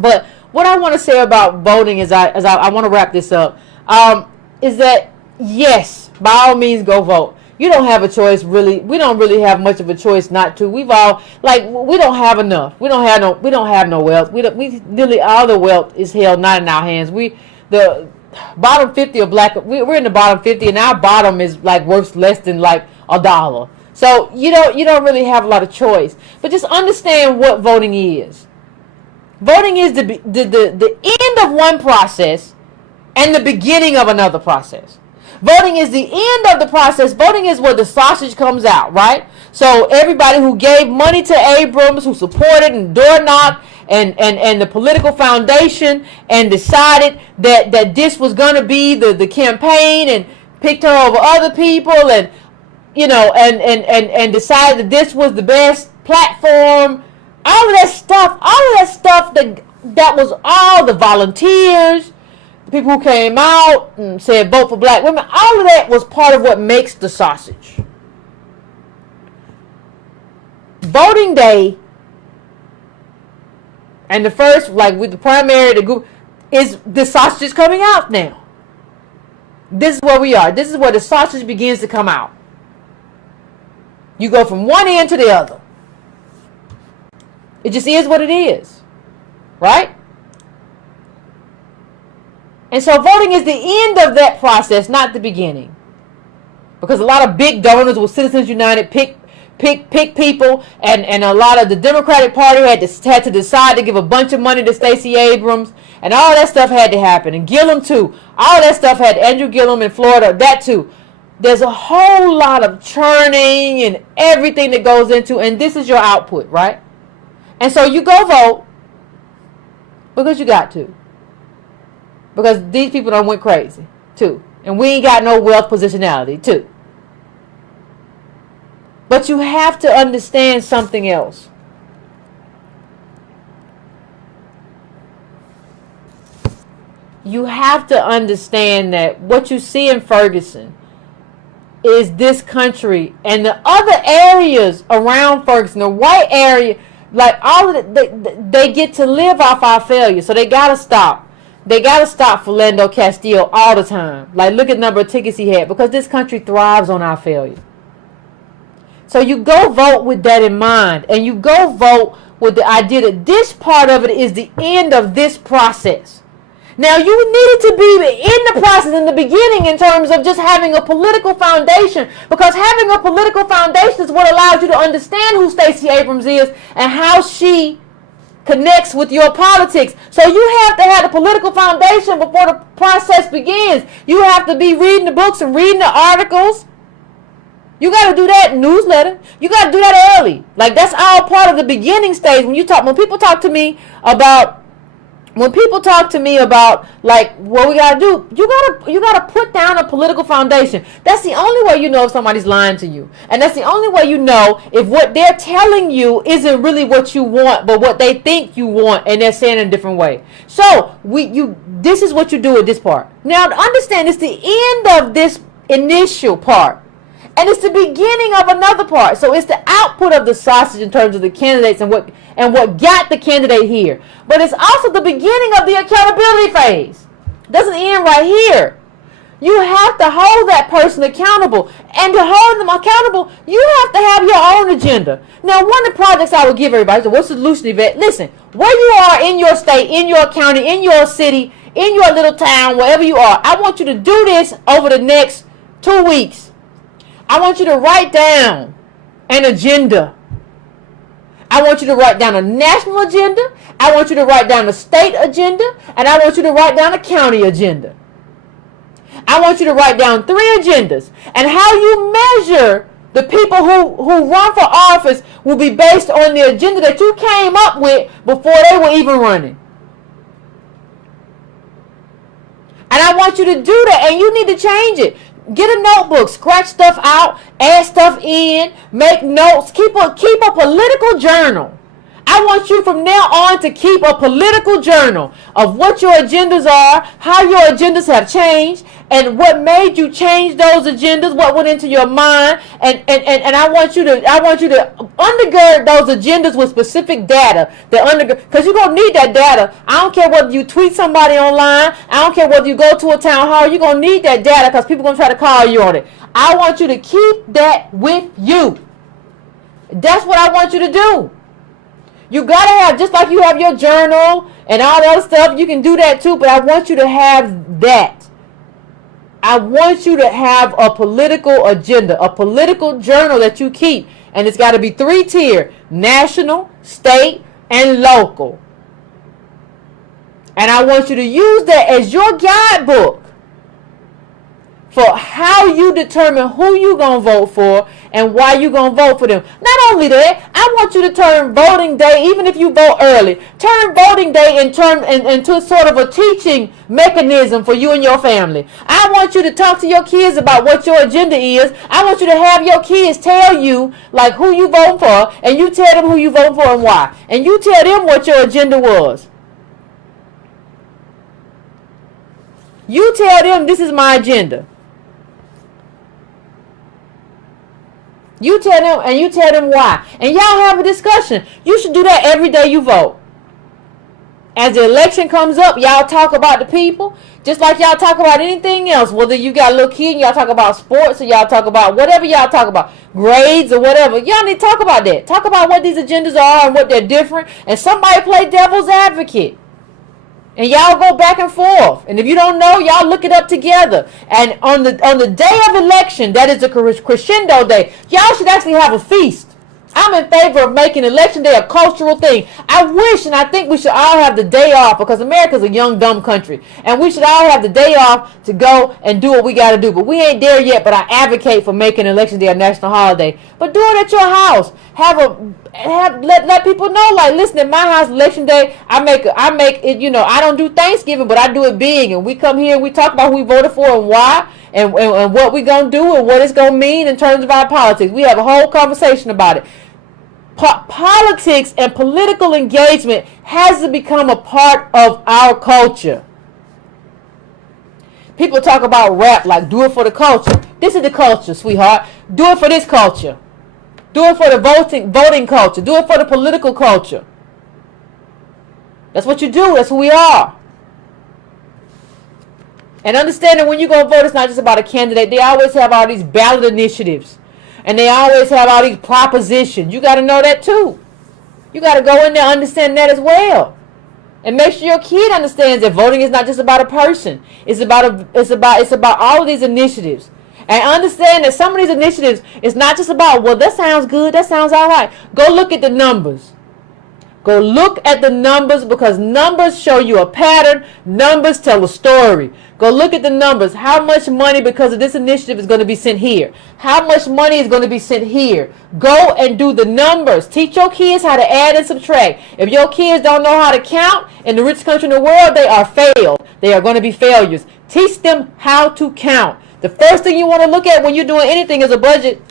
But what I want to say about voting is I want to wrap this up, is that yes, by all means go vote. You don't have a choice, really. We don't really have much of a choice not to. We've all, like, we don't have enough. We don't have no wealth. We literally, all the wealth is held not in our hands. The bottom 50 of black, we're in the bottom 50, and our bottom is like worth less than like $1. So you don't really have a lot of choice. But just understand what voting is. Voting is the end of one process and the beginning of another process. Voting is the end of the process. Voting is where the sausage comes out, right? So everybody who gave money to Abrams, who supported and door knocked and the political foundation and decided that this was going to be the campaign and picked her over other people and, and decided that this was the best platform. All of that stuff that was all the volunteers, the people who came out and said vote for black women, all of that was part of what makes the sausage. Voting day and the first, like with the primary, the group, is the sausage is coming out now. This is where we are. This is where the sausage begins to come out. You go from one end to the other. It just is what it is. Right? And so voting is the end of that process, not the beginning. Because a lot of big donors with Citizens United pick people, and a lot of the Democratic Party had to decide to give a bunch of money to Stacey Abrams, and all that stuff had to happen. And Gillum too. All that stuff had Andrew Gillum in Florida, that too. There's a whole lot of churning and everything that goes into, and this is your output, right? And so you go vote because you got to. Because these people done went crazy, too. And we ain't got no wealth positionality, too. But you have to understand something else. You have to understand that what you see in Ferguson is this country and the other areas around Ferguson, the white area, like all of it, they get to live off our failure. So they got to stop. They got to stop Philando Castile all the time. Like, look at the number of tickets he had, because this country thrives on our failure. So you go vote with that in mind, and you go vote with the idea that this part of it is the end of this process. Now, you needed to be in the process in the beginning in terms of just having a political foundation, because having a political foundation is what allows you to understand who Stacey Abrams is and how she connects with your politics. So you have to have a political foundation before the process begins. You have to be reading the books and reading the articles. You got to do that in newsletter. You got to do that early. Like, that's all part of the beginning stage. When people talk to me about like what we gotta do, you gotta put down a political foundation. That's the only way you know if somebody's lying to you, and that's the only way you know if what they're telling you isn't really what you want, but what they think you want, and they're saying it in a different way. So this is what you do with this part. Now, understand, it's the end of this initial part, and it's the beginning of another part. So it's the output of the sausage in terms of the candidates and what got the candidate here. But it's also the beginning of the accountability phase. It doesn't end right here. You have to hold that person accountable. And to hold them accountable, you have to have your own agenda. Now, one of the projects I would give everybody, so what's the solution, Yvette? Listen, where you are in your state, in your county, in your city, in your little town, wherever you are, I want you to do this over the next 2 weeks. I want you to write down an agenda. I want you to write down a national agenda. I want you to write down a state agenda. And I want you to write down a county agenda. I want you to write down 3 agendas. And how you measure the people who run for office will be based on the agenda that you came up with before they were even running. And I want you to do that. And you need to change it. Get a notebook, scratch stuff out, add stuff in, make notes, keep a political journal. I want you from now on to keep a political journal of what your agendas are, how your agendas have changed, and what made you change those agendas, what went into your mind, and I want you to undergird those agendas with specific data. Because you're gonna need that data. I don't care whether you tweet somebody online, I don't care whether you go to a town hall, you're gonna need that data because people are gonna try to call you on it. I want you to keep that with you. That's what I want you to do. You gotta have, just like you have your journal and all the other stuff, you can do that too, but I want you to have that. I want you to have a political agenda, a political journal that you keep. And it's got to be 3-tier: national, state, and local. And I want you to use that as your guidebook for how you determine who you're going to vote for and why you're going to vote for them. Not only that, I want you to turn voting day, even if you vote early, turn voting day into sort of a teaching mechanism for you and your family. I want you to talk to your kids about what your agenda is. I want you to have your kids tell you like who you vote for, and you tell them who you vote for and why. And you tell them what your agenda was. You tell them, this is my agenda. You tell them, and you tell them why. And y'all have a discussion. You should do that every day you vote. As the election comes up, y'all talk about the people, just like y'all talk about anything else. Whether you got a little kid, y'all talk about sports, or y'all talk about whatever y'all talk about, grades or whatever. Y'all need to talk about that. Talk about what these agendas are and what they're different. And somebody play devil's advocate. And y'all go back and forth. And if you don't know, y'all look it up together. And on the day of election, that is a crescendo day, y'all should actually have a feast. I'm in favor of making election day a cultural thing. I wish and I think we should all have the day off, because America's a young, dumb country. And we should all have the day off to go and do what we got to do. But we ain't there yet, but I advocate for making election day a national holiday. But do it at your house. Let people know, like, listen, at my house, election day, I make it, you know, I don't do Thanksgiving, but I do it big. And we come here and we talk about who we voted for and why, and what we going to do and what it's going to mean in terms of our politics. We have a whole conversation about it. Politics and political engagement has to become a part of our culture. People talk about rap like, do it for the culture. This is the culture, sweetheart. Do it for this culture. Do it for the voting culture. Do it for the political culture. That's what you do. That's who we are. And understand that when you go vote, it's not just about a candidate. They always have all these ballot initiatives. And they always have all these propositions. You got to know that too. You got to go in there and understand that as well. And make sure your kid understands that voting is not just about a person. It's about all of these initiatives. And understand that some of these initiatives, it's not just about, well, that sounds good, that sounds all right. Go look at the numbers. Go look at the numbers, because numbers show you a pattern. Numbers tell a story. Go look at the numbers. How much money because of this initiative is going to be sent here? How much money is going to be sent here? Go and do the numbers. Teach your kids how to add and subtract. If your kids don't know how to count in the richest country in the world, they are failed. They are going to be failures. Teach them how to count. The first thing you want to look at when you're doing anything is a budget.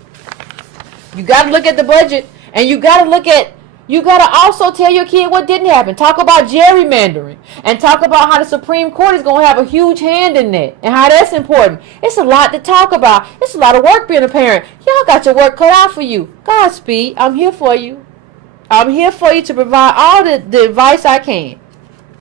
You got to look at the budget, and you got to also tell your kid what didn't happen. Talk about gerrymandering, and talk about how the Supreme Court is going to have a huge hand in that, and how that's important. It's a lot to talk about. It's a lot of work being a parent. Y'all got your work cut out for you. Godspeed. I'm here for you. I'm here for you to provide all the advice I can.